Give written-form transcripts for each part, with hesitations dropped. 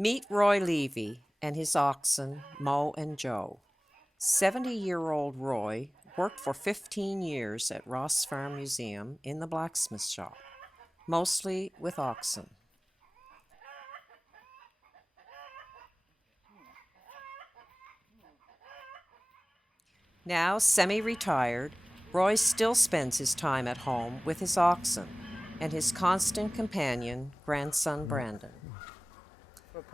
Meet Roy Levy and his oxen, Mo and Joe. 70-year-old Roy worked for 15 years at Ross Farm Museum in the blacksmith shop, mostly with oxen. Now semi-retired, Roy still spends his time at home with his oxen and his constant companion, grandson Brandon.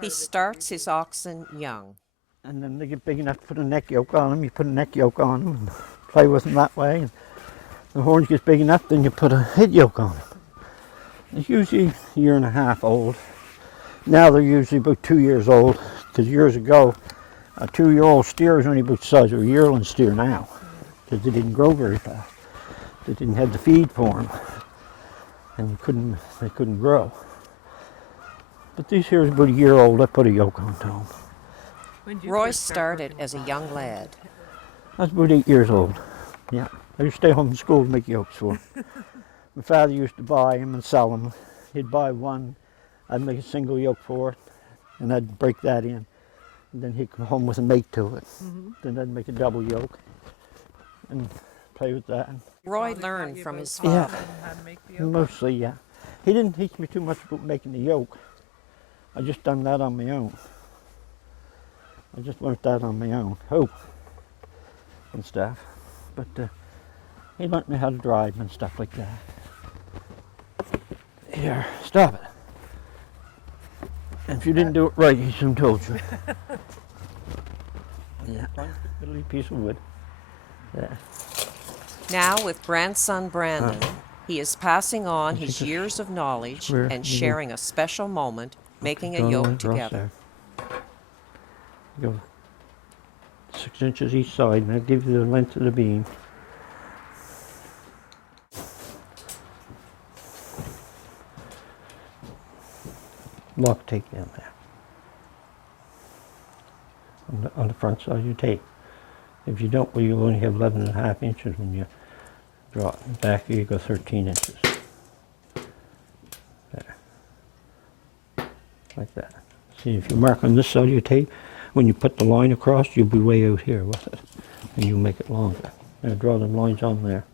He starts his oxen young. And then they get big enough to put a neck yoke on them. You put a neck yoke on them and play with them that way. And the horns get big enough, then you put a head yoke on them. It's usually a year and a half old. Now they're usually about 2 years old, because years ago, a 2-year-old steer was only about the size of a yearling steer now, because they didn't grow very fast. They didn't have the feed for them, and they couldn't grow. But these here is about a year old. I put a yoke on to them. Roy started as a young lad. I was about 8 years old. Yeah, I used to stay home from school to make yokes for them. My father used to buy them and sell them. He'd buy one, I'd make a single yoke for it, and I'd break that in. And then he'd come home with a mate to it. Then I'd make a double yoke and play with that. Roy learned from his father. Mostly, yeah. He didn't teach me too much about making the yoke. I just done that on my own. I just learned that on my own. And stuff. But he learned me how to drive them and stuff like that. Here, stop it. And if you didn't do it right, he soon told you. Yeah, little piece of wood. Yeah. Now with grandson Brandon, he is passing on his years of knowledge and sharing a special moment, making a yoke together. Go 6 inches each side, and that gives you the length of the beam. Lock tape down there. On the front side of your tape. If you don't, well, you'll only have 11.5 inches when you draw it. Back here you go 13 inches. There. Like that. See, if you mark on this side of your tape, when you put the line across, you'll be way out here with it. And you'll make it longer. Now draw them lines on there.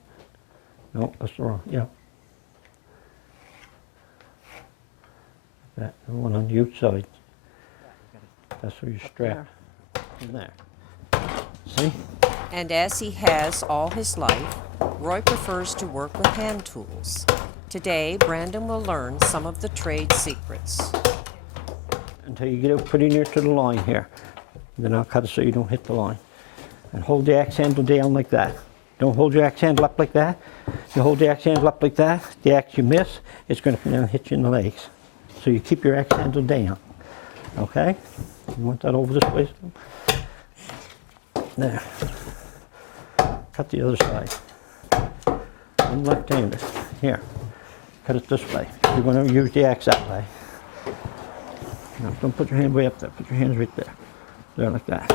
No, that's wrong. Yeah. That, the one on the outside. That's where you strap. In there. See? And as he has all his life, Roy prefers to work with hand tools. Today, Brandon will learn some of the trade secrets. Until you get it pretty near to the line here. Then I'll cut it so you don't hit the line. And hold the axe handle down like that. Don't hold your axe handle up like that. You hold the axe handle up like that, the axe you miss, it's going to come down and hit you in the legs. So you keep your axe handle down. Okay? You want that over this way? There. Cut the other side. I'm left-handed. Here. Cut it this way. You're going to use the axe that way. Now, don't put your hand way up there. Put your hands right there. There, like that.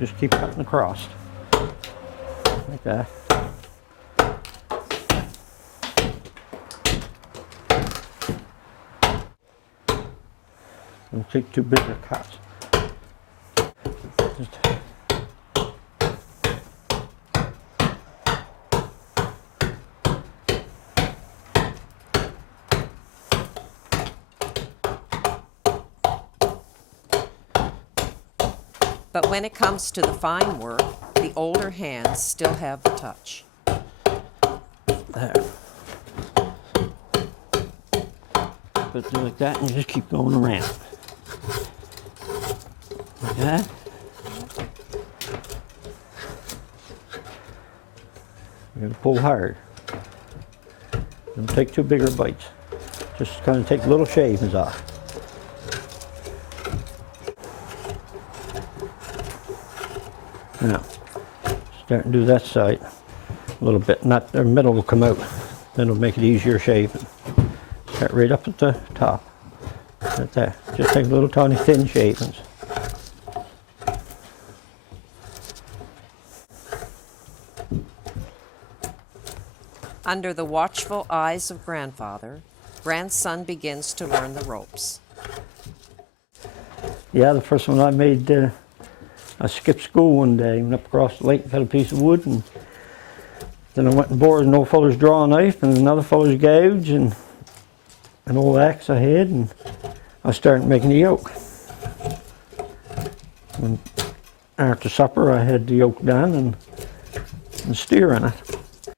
Just keep cutting across. Like that. Don't take too big of cuts. Just But when it comes to the fine work, the older hands still have the touch. there. Put it like that and you just keep going around. Like that. You're going to pull hard. Don't take too bigger bites. Just kind of take little shavings off. Now, start and do that side a little bit. Not the middle will come out. Then it'll make it easier shaving. Start right up at the top. Right there. Just take little tiny thin shavings. Under the watchful eyes of grandfather, grandson begins to learn the ropes. Yeah, the first one I made, I skipped school one day, went up across the lake and cut a piece of wood, and then I went and borrowed an old feller's drawing knife and another feller's gouge and an old axe I had, and I started making the yoke. And after supper I had the yoke done and steer in it.